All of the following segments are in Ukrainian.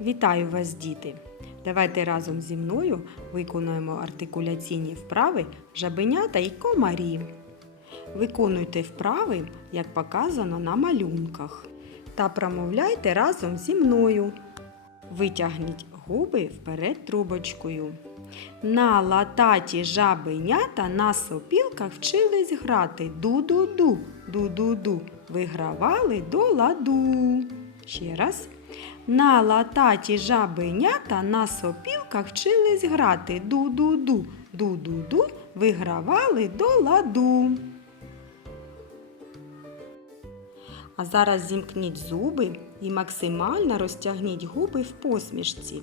Вітаю вас, діти! Давайте разом зі мною виконуємо артикуляційні вправи жабенята й комарі. Виконуйте вправи, як показано на малюнках. Та промовляйте разом зі мною. Витягніть губи вперед трубочкою. На лататі жабенята на сопілках вчились грати ду-ду-ду, ду-ду-ду. Вигравали до ладу. Ще раз. На лататі жабенята на сопілках вчились грати ду-ду-ду, ду-ду-ду. Вигравали до ладу. А зараз зімкніть зуби і максимально розтягніть губи в посмішці.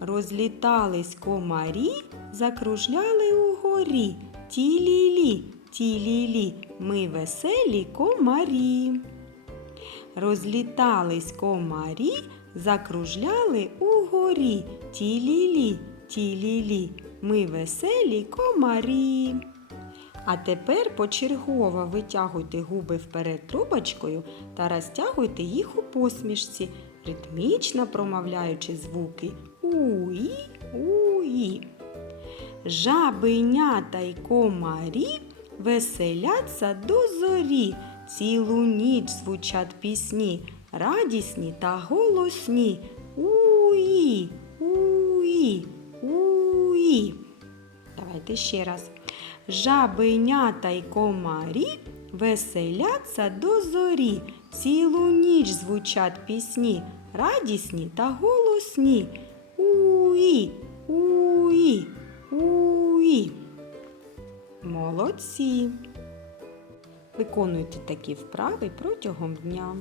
Розлітались комарі, закружляли угорі. Ті-лі-лі, ті-лі-лі, ми веселі комарі. Розлітались комарі, закружляли угорі. Ті-лі-лі, ми веселі комарі. А тепер почергово витягуйте губи вперед трубочкою та розтягуйте їх у посмішці, ритмічно промовляючи звуки уї, уї. Жабенята й комарі веселяться до зорі, цілу ніч звучать пісні, радісні та голосні. Уї, уї, уї. Давайте ще раз. Жабенята й комарі веселяться до зорі, цілу ніч звучать пісні, радісні та голосні. Уї, уї, уї. Молодці. Виконуйте такі вправи протягом дня.